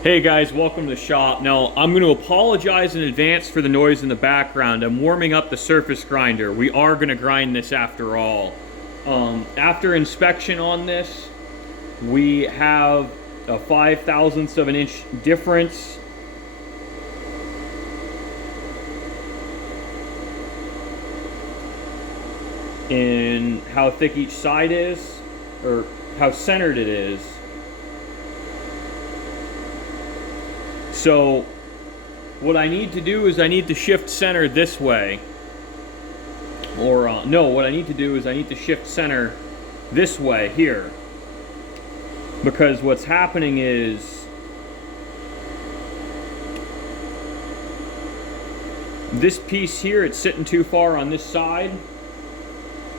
Hey guys, welcome to the shop. Now, I'm going to apologize in advance for the noise in the background. I'm warming up the surface grinder. We are going to grind this after all. After inspection on this, we have a 5/1000th of an inch difference. In how thick each side is, or how centered it is. So what I need to do is I need to shift center this way. Or, no, what I need to do is I need to shift center this way here. Because what's happening is this piece here, it's sitting too far on this side.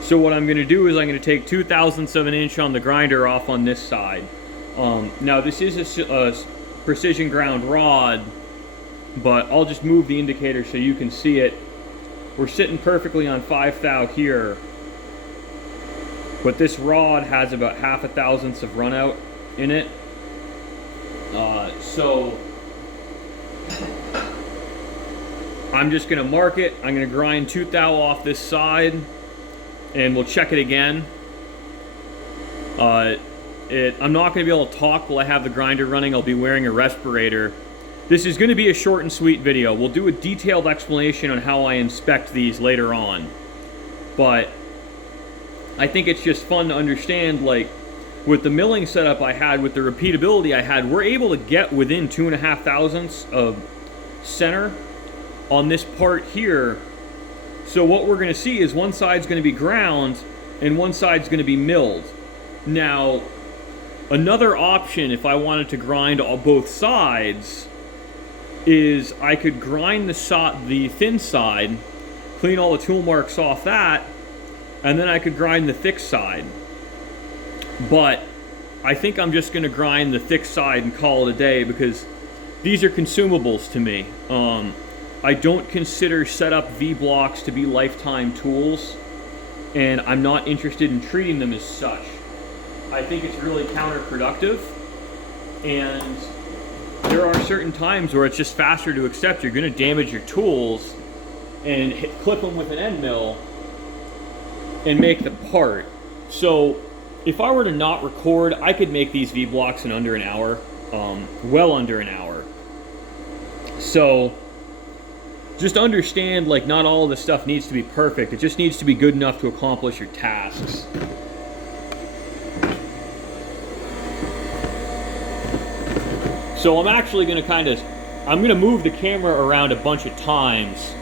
So what I'm going to do is I'm going to take 2/1000ths of an inch on the grinder off on this side. Now this is a precision ground rod, but I'll just move the indicator so you can see it. We're sitting perfectly on 5 thou here, but this rod has about 0.5 of run out in it. So I'm just going to mark it. I'm going to grind 2 thou off this side, and we'll check it again. I'm not going to be able to talk while I have the grinder running. I'll be wearing a respirator. This is going to be a short and sweet video. We'll do a detailed explanation on how I inspect these later on. But I think it's just fun to understand, like, with the milling setup I had, with the repeatability I had, we're able to get within 2.5 of center on this part here. So what we're going to see is one side's going to be ground and one side's going to be milled. Now, another option, if I wanted to grind all both sides, is I could grind the thin side, clean all the tool marks off that, and then I could grind the thick side. But I think I'm just going to grind the thick side and call it a day, because these are consumables to me. I don't consider setup V-blocks to be lifetime tools, and I'm not interested in treating them as such. I think it's really counterproductive, and there are certain times where it's just faster to accept you're going to damage your tools and clip them with an end mill and make the part. So if I were to not record, I could make these V-blocks in under an hour, well under an hour. So just understand, like, not all of this stuff needs to be perfect. It just needs to be good enough to accomplish your tasks. So I'm actually going to I'm going to move the camera around a bunch of times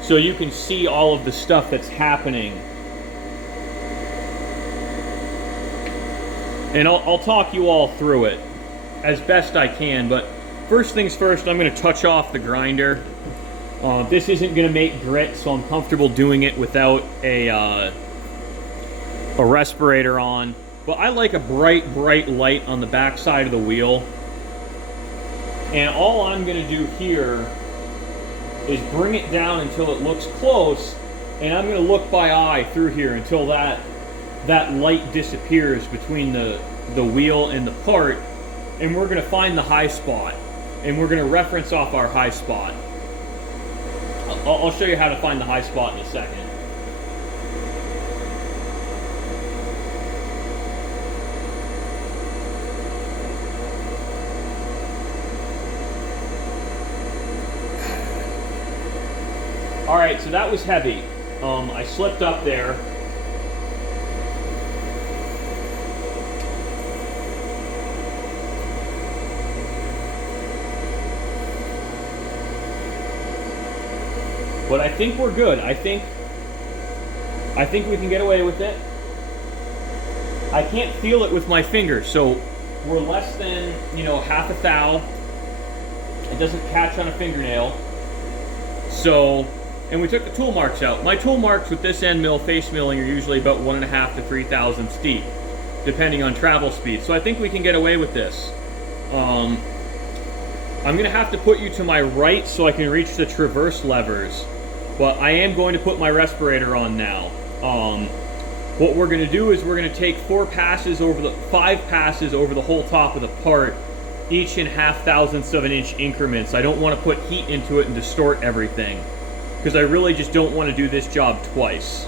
so you can see all of the stuff that's happening. And I'll talk you all through it as best I can, but first things first, I'm going to touch off the grinder. This isn't going to make grit, so I'm comfortable doing it without a respirator on. But I like a bright light on the back side of the wheel. And all I'm going to do here is bring it down until it looks close, and I'm going to look by eye through here until that light disappears between the wheel and the part, and we're going to find the high spot, and we're going to reference off our high spot. I'll show you how to find the high spot in a second. Alright, so that was heavy. I slipped up there. But I think we're good. I think we can get away with it. I can't feel it with my finger, so we're less than, 0.5 thou. It doesn't catch on a fingernail. So, and we took the tool marks out. My tool marks with this end mill, face milling, are usually about 1.5 to 0.3 deep, depending on travel speed. So I think we can get away with this. I'm going to have to put you to my right so I can reach the traverse levers. But I am going to put my respirator on now. What we're going to do is we're going to take 5 passes over the whole top of the part each in half thousandths of an inch increments. I don't want to put heat into it and distort everything, because I really just don't want to do this job twice.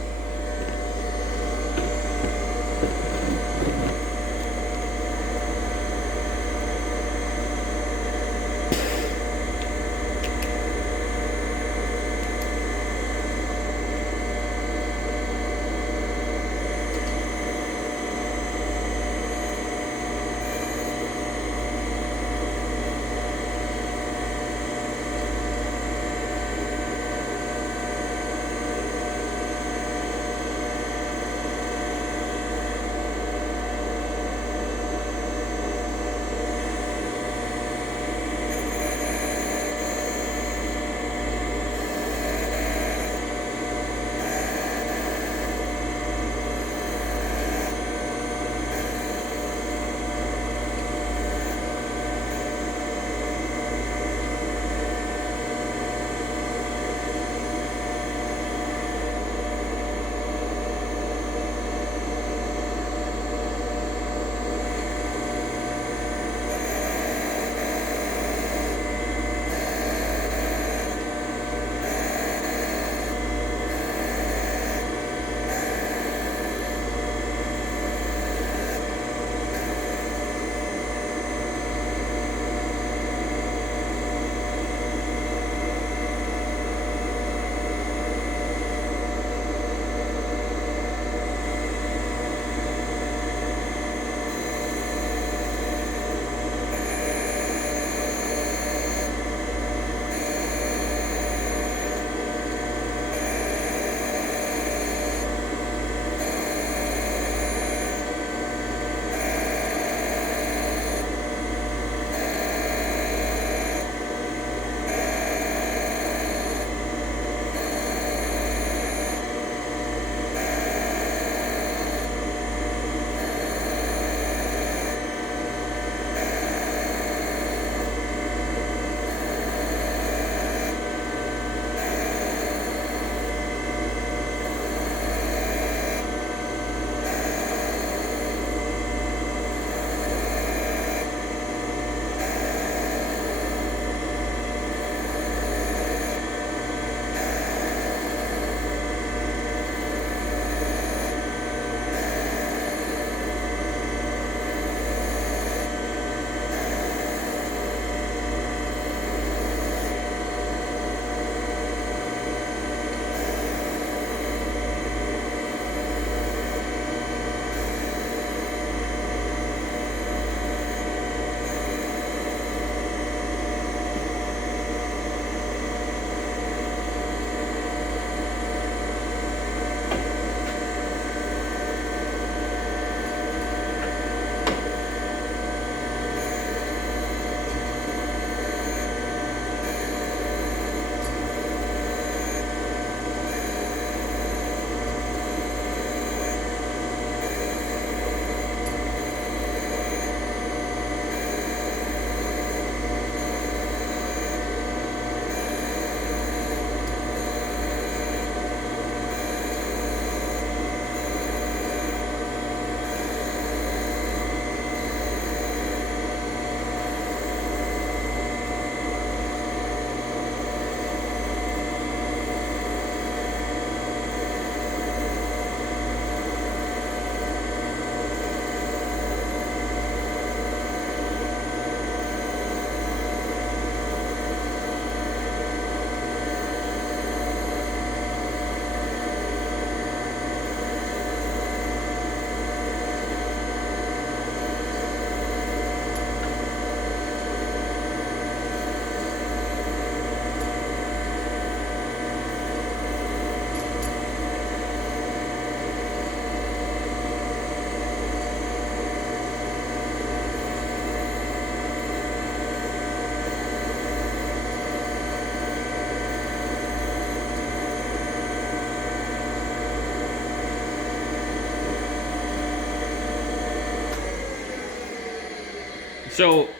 So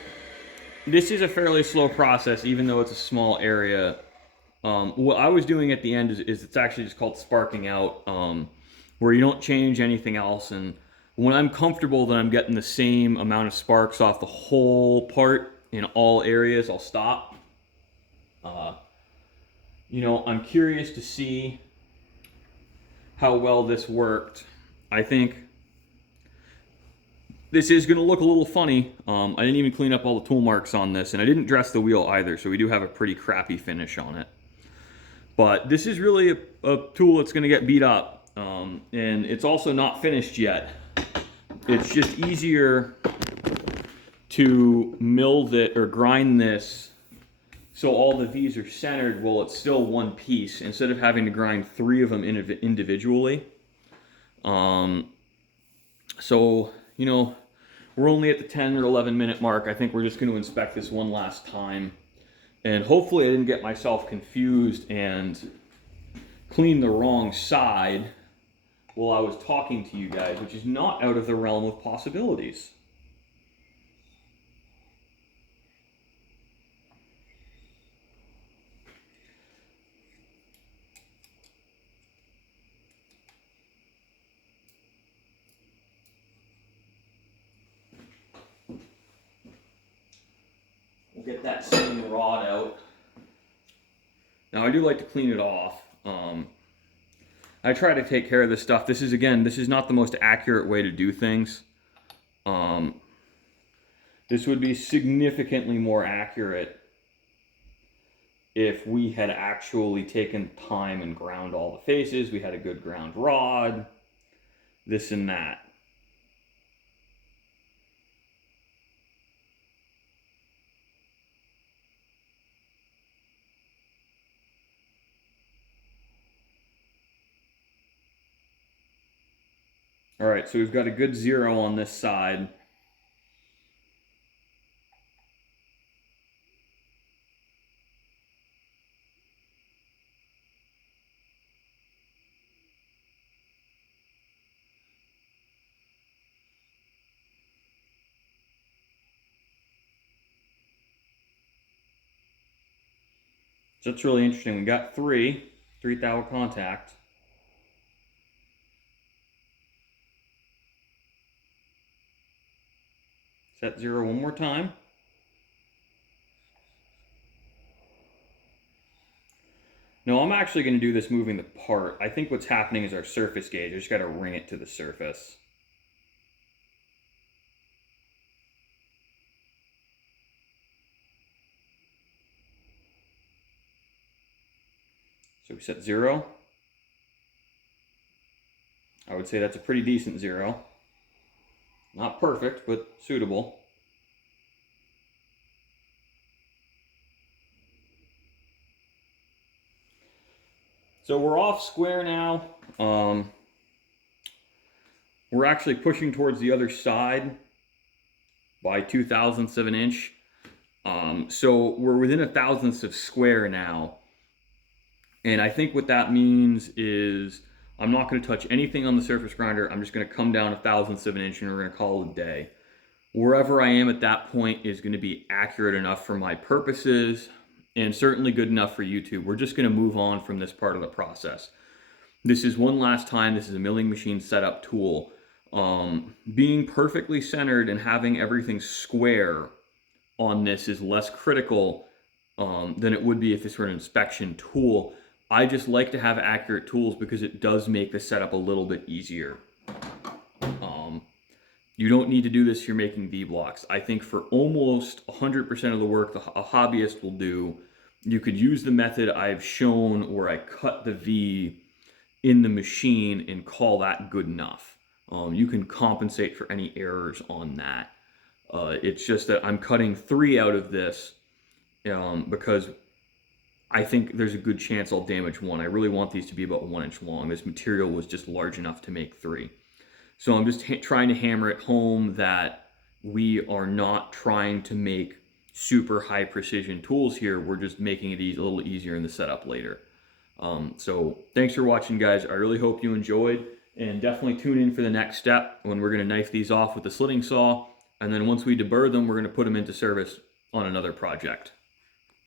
this is a fairly slow process, even though it's a small area. What I was doing at the end is it's actually just called sparking out, where you don't change anything else. And When I'm comfortable that I'm getting the same amount of sparks off the whole part in all areas, I'll stop. You know, I'm curious to see how well this worked. I think this is going to look a little funny. I didn't even clean up all the tool marks on this, and I didn't dress the wheel either, so we do have a pretty crappy finish on it. But this is really a tool that's going to get beat up, and it's also not finished yet. It's just easier to mill it or grind this so all the V's are centered while it's still one piece, instead of having to grind 3 of them individually. So, you know, we're only at the 10 or 11 minute mark. I think we're just going to inspect this one last time. And hopefully I didn't get myself confused and clean the wrong side while I was talking to you guys, which is not out of the realm of possibilities. We'll get that same rod out. Now I do like to clean it off. I try to take care of this stuff. This is not the most accurate way to do things. This would be significantly more accurate if we had actually taken time and ground all the faces. We had a good ground rod, this and that. All right, so we've got a good 0 on this side. So that's really interesting. We got 3 thou contact. Set 0 one more time. No, I'm actually going to do this moving the part. I think what's happening is our surface gauge. I just got to ring it to the surface. So we set 0. I would say that's a pretty decent 0. Not perfect, but suitable. So we're off square now. We're actually pushing towards the other side by 2/1000ths of an inch. So we're within 1/1000th of square now. And I think what that means is I'm not going to touch anything on the surface grinder. I'm just going to come down 1/1000th of an inch and we're going to call it a day. Wherever I am at that point is going to be accurate enough for my purposes and certainly good enough for YouTube. We're just going to move on from this part of the process. This is one last time. This is a milling machine setup tool. Being perfectly centered and having everything square on this is less critical than it would be if this were an inspection tool. I just like to have accurate tools because it does make the setup a little bit easier. You don't need to do this if you're making V blocks. I think for almost 100% of the work a hobbyist will do, you could use the method I've shown where I cut the V in the machine and call that good enough. You can compensate for any errors on that. It's just that I'm cutting 3 out of this because I think there's a good chance I'll damage 1. I really want these to be about 1 inch long. This material was just large enough to make 3. So I'm just trying to hammer it home that we are not trying to make super high precision tools here. We're just making it a little easier in the setup later. So thanks for watching, guys. I really hope you enjoyed, and definitely tune in for the next step when we're going to knife these off with the slitting saw. And then once we deburr them, we're going to put them into service on another project.